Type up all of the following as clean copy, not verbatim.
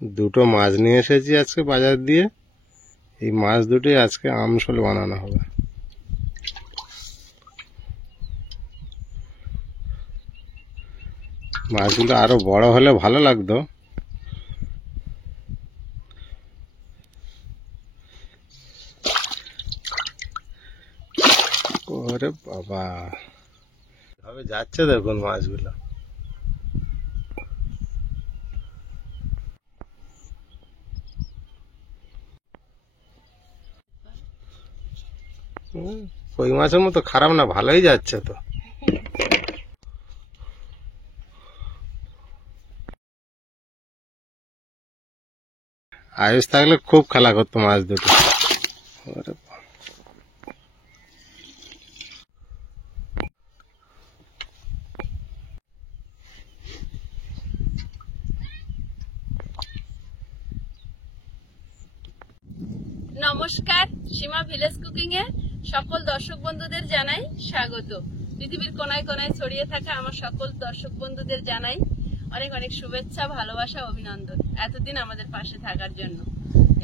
দুটো মাছ নিয়ে এসেছি আজকে বাজার দিয়ে। এই মাছ দুটোই আজকে আমশোল বানানো হবে। মাছগুলো আরো বড় হলে ভালো লাগতো। ওরে বাবা, ভাবে যাচ্ছে দেখুন মাছগুলো। কই মাছের মতো খারাপ না, ভালোই যাচ্ছে তো। আয়ুষ থাকলে খুব খেলা করতো মাছ দুটো। নমস্কার, সীমা ভিলেজ কুকিং এ সকল দর্শক বন্ধুদের জানাই স্বাগত। পৃথিবীর কোনায় কোনায় ছড়িয়ে থাকা আমার সকল দর্শক বন্ধুদের জানাই অনেক অনেক শুভেচ্ছা, ভালোবাসা, অভিনন্দন এতদিন আমাদের পাশে থাকার জন্য।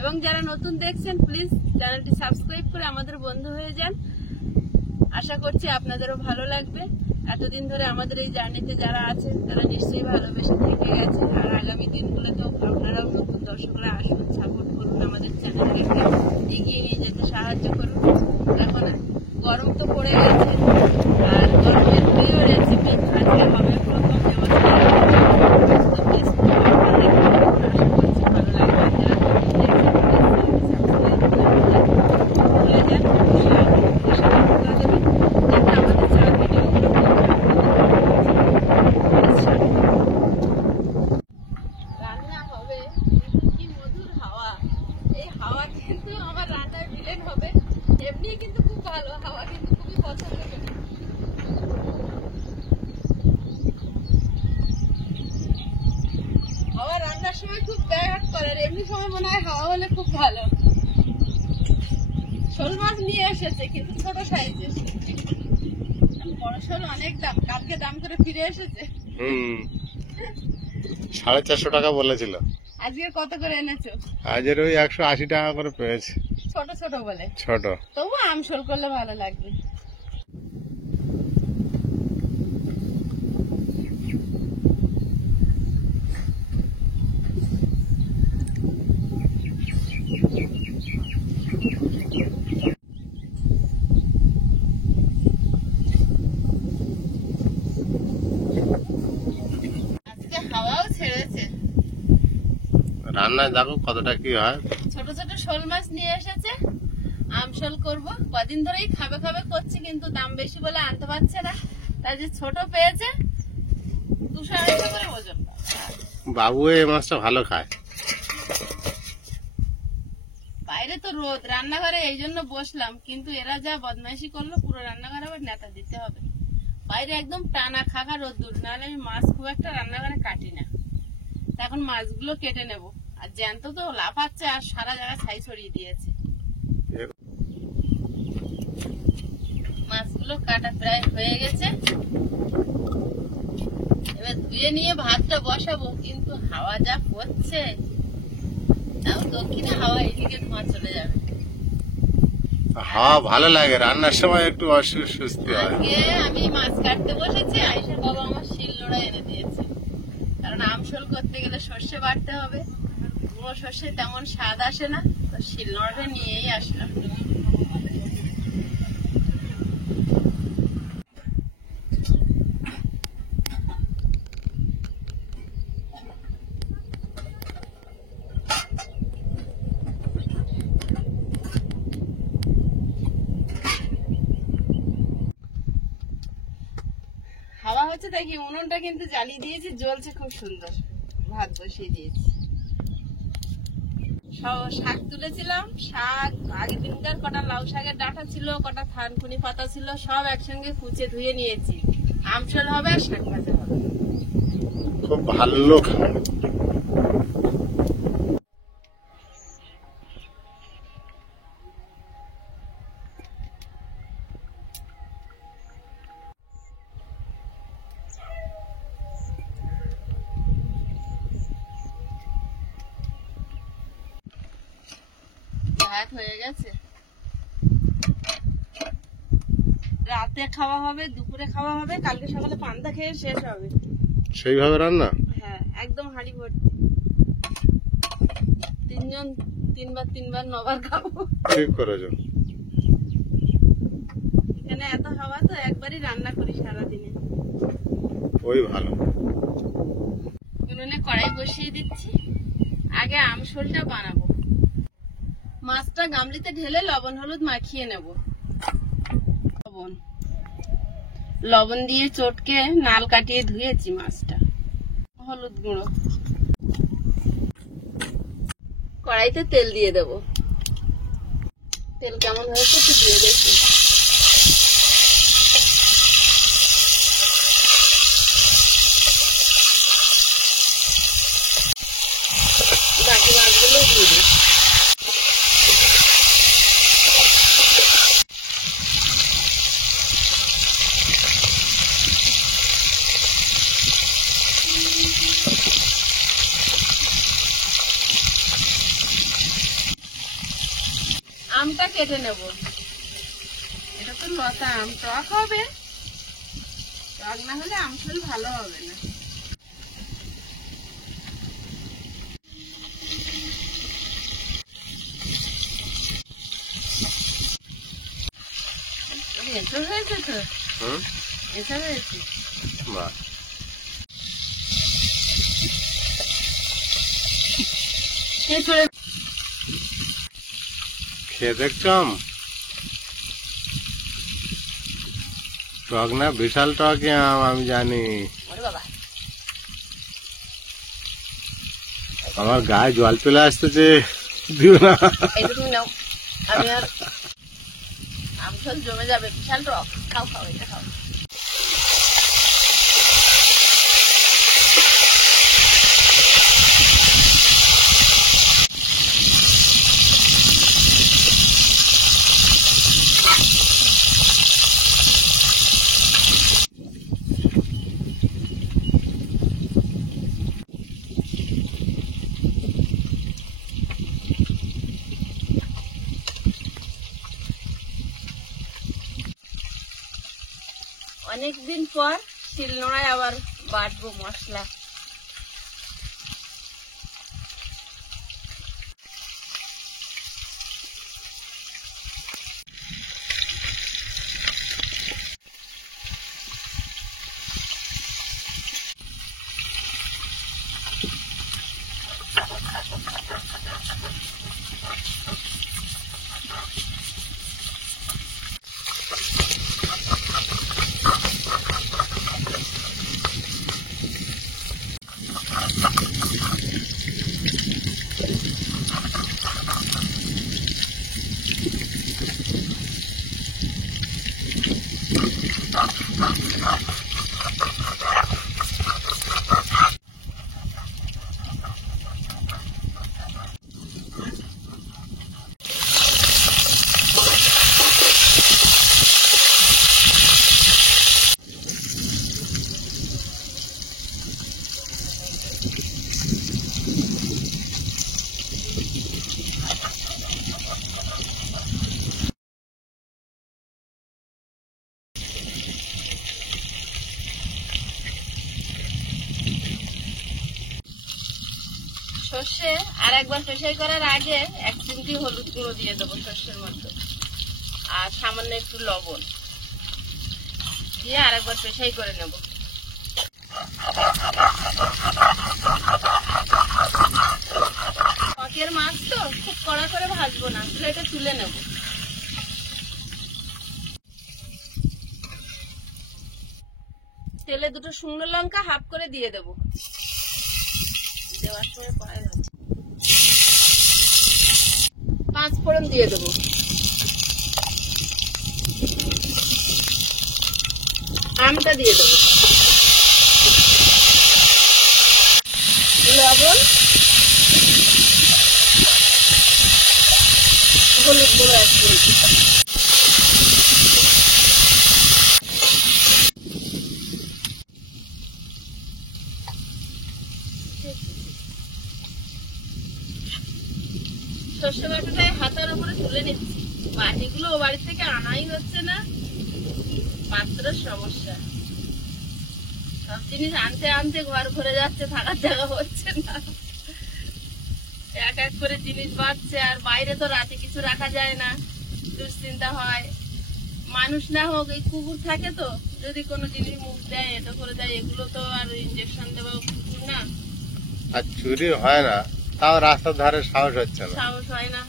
এবং যারা নতুন দেখছেন প্লিজ চ্যানেলটি সাবস্ক্রাইব করে আমাদের বন্ধু হয়ে যান। আশা করছি আপনাদেরও ভালো লাগবে। এতদিন ধরে আমাদের এই জার্নিতে যারা আছেন তারা নিশ্চয়ই ভালোবেসে থেকে গেছে। আর আগামী দিনগুলোতেও আপনারাও নতুন দর্শকরা আসুন, সাপোর্ট করুন, আমাদের চ্যানেলকে এগিয়ে নিয়ে যেতে সাহায্য করুন। এখন গরম তো পড়ে গেছে, আর গরমের প্রিয় রেসিপি আজকে হবে প্রথম শোল মাছ নিয়ে এসেছে, কিন্তু ছোট সাইজের। বড় শোল অনেক দাম, কালকে দাম করে ফিরে এসেছে। 450 টাকা বলেছিল। আজকে কত করে এনেছো? আজের ওই 180 টাকা করে পেয়েছি। ছোট ছোট বলে ছোট, তবু আমশোল করলে ভালো লাগবে। হাওয়াও ছেড়েছে। রান্নায় দেখো কতটা কি হয়। ছোট ছোট শোল মাছ নিয়ে এসেছে, আমশোল করব। কদিন ধরেই খাবে খাবে করছে, কিন্তু দাম বেশি বলে আনতে পারছে না। তাই যে ছোট পেয়েছে 200-250 করে ওজন। বাবু এই মাছটা ভালো খায়। বাইরে তো রোদ, রান্নাঘরে এই জন্য বসলাম, কিন্তু এরা যা বদমাইশি করলো, পুরো রান্নাঘরে আবার নেতা দিতে হবে। বাইরে একদম টানা খাকা রোদ্দুর, নাহলে আমি মাছ খুব একটা রান্নাঘরে কাটি না। এখন মাছগুলো কেটে নেব। আর জ্যান্ত তো লাফাচ্ছে আর সারা জায়গা ছাই ছড়িয়ে দিয়েছে। মাছগুলো কাটা প্রায় হয়ে গেছে, এবার ধুয়ে নিয়ে ভাতটা বসাবো। কিন্তু হাওয়া যা হচ্ছে, তাও দক্ষিণে হাওয়া, এদিকে ধোঁয়া চলে যাবে। হাওয়া ভালো লাগে, রান্নার সময় একটু অস্বস্তি হয়। আজকে আমি মাছ কাটতে বসেছি, আয়েশার বাবা আমার শিলনোড়া এনে দিয়েছে। কারণ আমশোল করতে গেলে সর্ষে বাটতে হবে, গুঁড়ো সর্ষে তেমন স্বাদ আসে না, তো শিলনোড়াটা নিয়েই আসলাম। হাওয়া হচ্ছে দেখি, উনুনটা কিন্তু জ্বালিয়ে দিয়েছি, জ্বলছে খুব সুন্দর। ভাত বসিয়ে দিয়েছি। শাক তুলেছিলাম, শাক আগের দিনকার কটা লাউ শাকের ডাঁটা ছিল, কটা থানকুনি পাতা ছিল, সব একসঙ্গে কুচে ধুয়ে নিয়েছি। আমশোল হবে আর শাক ভাজা হবে। খুব ভালো খায়। ভাত হয়ে গেছে, রাতে খাওয়া হবে, দুপুরে খাওয়া হবে, কালকে সকালে পান্তা খেয়ে শেষ হবে। সেইভাবে রান্না? হ্যাঁ, একদম হাঁড়ি ভর্তি। তিনজন তিনবার 9বার খাবো। ঠিক করেছো। এখানে এত হাওয়া তো একবারই রান্না করি সারাদিনে। ওই ভালো। উনুনে কড়াই বসিয়ে দিচ্ছি, আগে আমশোলটা বানাবো। মাছটা গামলিতে ঢেলে লবণ হলুদ মাখিয়ে নেব। লবণ দিয়ে চটকে নাল কাটিয়ে ধুয়েছি মাছটা। হলুদ গুঁড়ো, কড়াইতে তেল দিয়ে দেব। তেল কেমন হয়েছে একটু দিয়ে দেখি। বাকি মাছগুলো দিয়ে দিই। আমটা কেটে নেব। এটা তো লতা আম, টক হবে, টক না হলে আমশোল ভালো হবে না। এঁচড় হয়েছে তো, এঁচড় হয়েছে। এঁচড়ে খেয়ে দেখছো আম? টক না, বিশাল টক আম, আমি জানি। বাবা, আমার গায়ে জল চলে আসতেছে, দিও না। এটা তুমি নাও, আমি আর আমশোল জমে যাবে, বিশাল টক। খাও খাও, এটা খাও। অনেকদিন পর শিলনোড়ায় আবার বাটবো মশলা। সর্ষে আর একবার পেশাই করার আগে 1 চিমটি হলুদ গুঁড়ো দিয়ে দেবো সর্ষের মধ্যে, আর সামান্য একটু লবণ দিয়ে আর একবার পেশাই করে নেব। টকের মাছ তো খুব কড়া করে ভাজবো না, প্লেটে তুলে নেব। তেলে 2 শুকনো লঙ্কা হাফ করে দিয়ে দেব। দেওয়ার সময় পড়ে যাচ্ছে। 5 ফোড়ন দিয়ে দেব। আমটা দিয়ে দেব। লবণ, হলুদ গুঁড়ো 1 চিমটি। সর্ষে বাটাটাই হাতের উপরে তুলে নিচ্ছি। বাটিগুলো ও বাড়ি থেকে আনাই হচ্ছে না, পাত্রের সমস্যা। সব জিনিস আনতে আনতে ঘর ভরে যাচ্ছে, থাকার জায়গা হচ্ছে না। এক এক করে জিনিস বাড়ছে, আর বাইরে তো রাতে কিছু রাখা যায় না, দুশ্চিন্তা হয়। মানুষ না হোক, এই কুকুর থাকে তো, যদি কোনো জিনিস মুখ দেয় এটা করে দেয়, এগুলো তো আর ইঞ্জেকশন দেওয়া কুকুর না, আর চুরি হয় না, তাও রাস্তার ধারে সাহস হচ্ছে না। সাহস হয় না।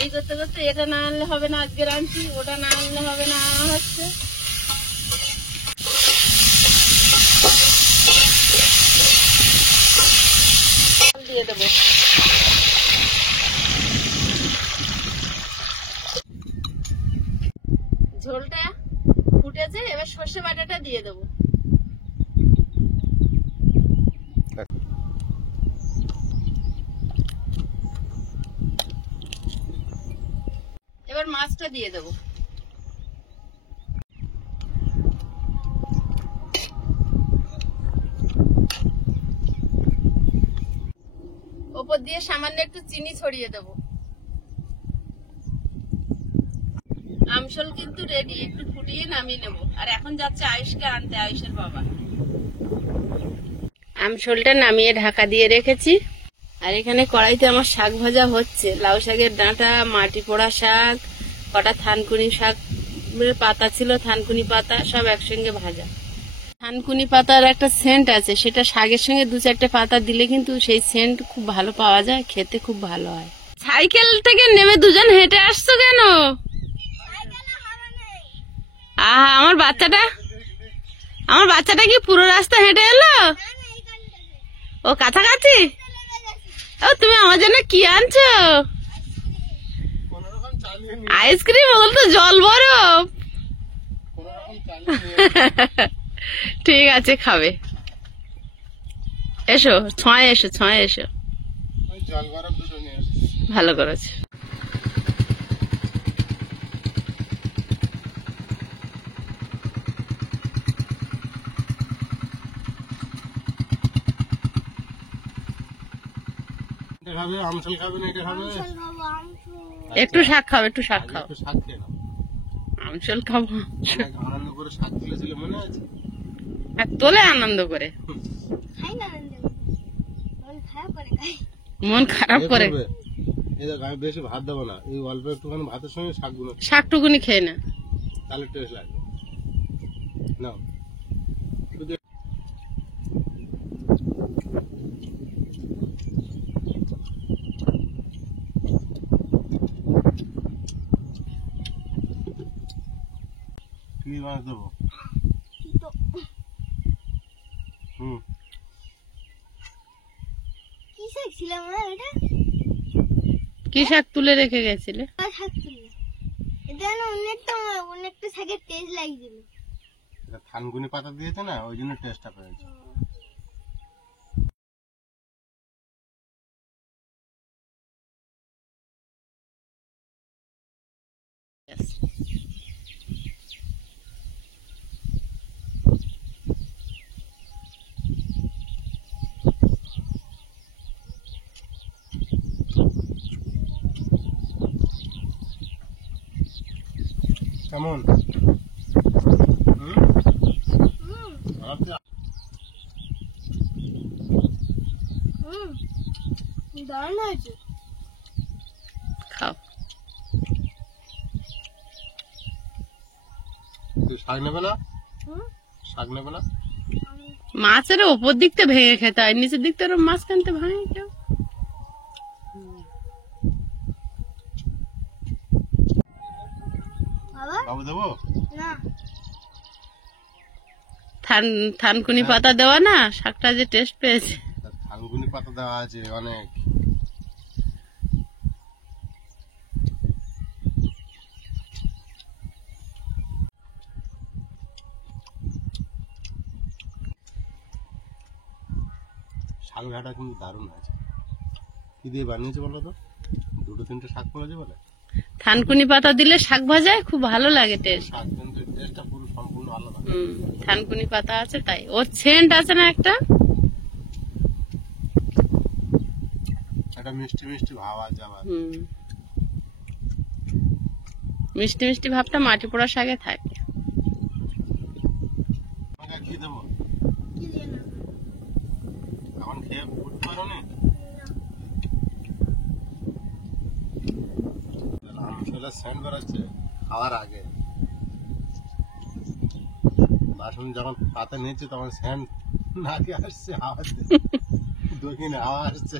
এই করতে করতে এটা না আনলে হবে না, আজকে আনছি, ওটা না আনলে হবে না, আনা হচ্ছে। দিয়ে দেবো। ঝোলটা ফুটেছে, এবার সর্ষে বাটাটা দিয়ে দেবো। এবার মাছটা দিয়ে দেবো। ওপর দিয়ে সামান্য একটু চিনি ছড়িয়ে দেবো। আমশল কিন্তু রেডি, একটু ফুটিয়ে নামিয়ে নেবো। আর এখন যাচ্ছে আয়ুষকে আনতে, আয়ুষের বাবা। আমশলটা নামিয়ে ঢাকা দিয়ে রেখেছি। আর এখানে কড়াইতে আমার শাক ভাজা হচ্ছে, লাউ শাকের ডাঁটা, মাটি পোড়া শাক, কটা থানকুনি শাক পাতা ছিল, থানকুনি পাতা সব একসঙ্গে ভাজা। থানকুনি পাতার একটা সেন্ট আছে, সেটা শাকের সঙ্গে 2-4টে পাতা দিলে কিন্তু সেই সেন্ট খুব ভালো পাওয়া যায়, খেতে খুব ভালো হয়। সাইকেল থেকে নেমে দুজন হেঁটে আসছো কেন? আহা, আমার বাচ্চাটা কি পুরো রাস্তা হেঁটে এলো? ও কাছাকাছি। ও তুমি আমার জন্য কি আনছো? আইসক্রিম? ওগুলো তো জল বরফ। ঠিক আছে, খাবে। এসো, ছয় এসো। ভালো করেছে। আমসল খাবে না, এটা খাবে। একটু শাক খাও। একটু শাক খেয়ে নাও। আমসল খাবো। আনন্দ করে শাক তুলেছিল, মনে আছে? তোলে আনন্দ করে, মন খারাপ করে। আমি বেশি ভাত দেবো না, এই অল্প একটুখানি ভাতের সঙ্গে শাকটুকুনি খেয়ে না, তাহলে টেস্ট লাগবে। না কি মাছ দেবো? কি শাক তুলে রেখে গেছিলে? থানকুনি পাতা দিয়েছে না, ওই জন্য টেস্টটা পেয়েছে। কেমন? দারুণ হয়েছে, খাও। শাক নেবে না? শাক নেবে না? মাছের ওপর দিকটা ভেঙে খেতে হয়, নিচের দিকটা মাছ কানতে ভাঙে কেউ। বাবু দেবো না, থানকুনি পাতা দেওয়া না, শাকটা যে টেস্ট পেয়েছে। থানকুনি পাতা দেওয়া আছে অনেক। শাক ভাটা কিন্তু দারুণ আছে। কি দিয়ে বানিয়েছে বলো তো? 2-3টে শাক করেছে বলে। থানকুনি পাতা দিলে শাক ভাজায় খুব ভালো লাগে টেস্ট। শাক কিন্তু টেস্টটা পুরো সম্পূর্ণ আলাদা। থানকুনি পাতা আছে তাই, ওর সেন্ট আছে না একটা। একটা মিষ্টি মিষ্টি ভাব আছে আবার। মিষ্টি মিষ্টি ভাবটা মাটি পোড়া শাকে থাকে। তোমাকে কি দেবো? এখন খেয়ে উঠতে পারো না? আমসলা স্যান্ড বেরোচ্ছে খাওয়ার আগে। বাসন যখন পাতে নিয়েছে তখন স্যান্ড নাকে আসছে, আওয়াজ দক্ষিণে হাওয়া আসছে।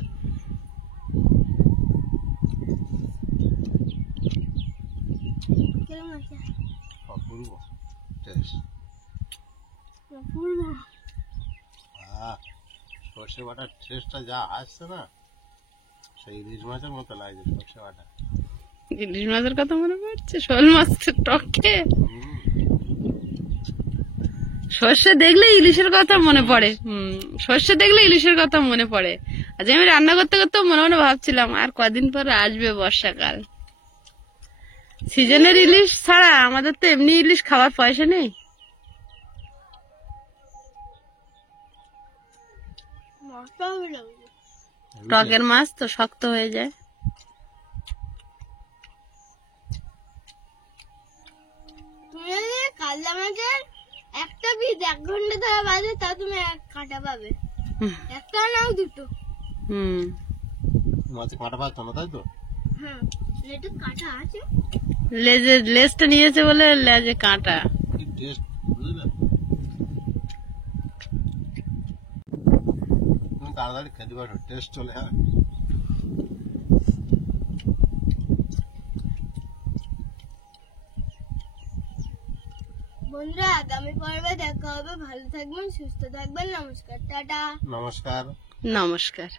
অপূর্ব টেস্ট। সর্ষে বাটার টেস্টটা যা আসছে না, সেই ইলিশ মাছের মতো লাগছে সর্ষে বাটা। ইলিশ মাছের কথা মনে পড়ছে, শোল মাছের টকে সর্ষে দেখলে ইলিশের কথা মনে পড়ে। সর্ষে দেখলে ইলিশের কথা মনে পড়ে। আজ আমি রান্না করতে করতে মনে মনে ভাবছিলাম আর কদিন পরে আসবে বর্ষাকাল, সিজনের ইলিশ ছাড়া আমাদের তো এমনি ইলিশ খাওয়ার পয়সা নেই। টকের মাছ তো শক্ত হয়ে যায়। তুমি যদি কাতলা মাছের একটা পিস 1 ঘন্টা ধরে বাজে তা তুমি এক কাঁটা পাবে, একটা নাও দুটো। মাছে কাঁটা পাচ্ছ না তাই তো? হ্যাঁ, লেটে কাঁটা আছে। লেজটা নিয়েছে বলে লেজে কাঁটা। কি টেস্ট বুঝলে? তুমি তাড়াতাড়ি খেতে পারো, টেস্ট চলে যাবে। বন্ধুরা, আগামী পর্বে দেখা হবে। ভালো থাকবেন, সুস্থ থাকবেন। নমস্কার, টাটা। নমস্কার। নমস্কার।